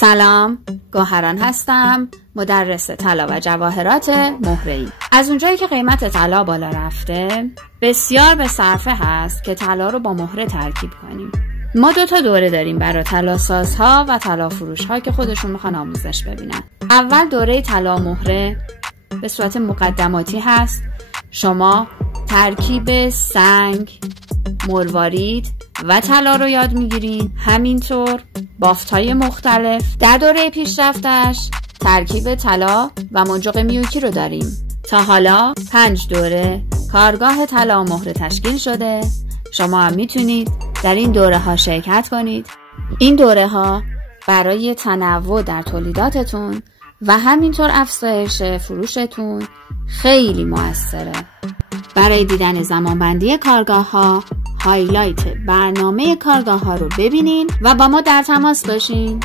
سلام، گوهران هستم، مدرس طلا و جواهرات مهره‌ای. از اونجایی که قیمت طلا بالا رفته، بسیار به صرفه هست که طلا رو با مهره ترکیب کنیم. ما 2 دوره داریم برای طلاسازها و طلا فروش‌ها که خودشون میخوان آموزش ببینن. اول دوره طلا مهره به صورت مقدماتی هست. شما ترکیب سنگ، مروارید و طلا رو یاد میگیرین. همینطور بافت‌های مختلف. در دوره پیشرفتش ترکیب طلا و منجق میوکی رو داریم. تا حالا 5 دوره کارگاه طلا و مهره تشکیل شده. شما هم میتونید در این دوره ها شرکت کنید. این دوره ها برای تنوع در تولیداتتون و همینطور افزایش فروشتون خیلی موثره. برای دیدن زمانبندی کارگاه ها، هایلایت برنامه کارگاه ها رو ببینین و با ما در تماس باشین.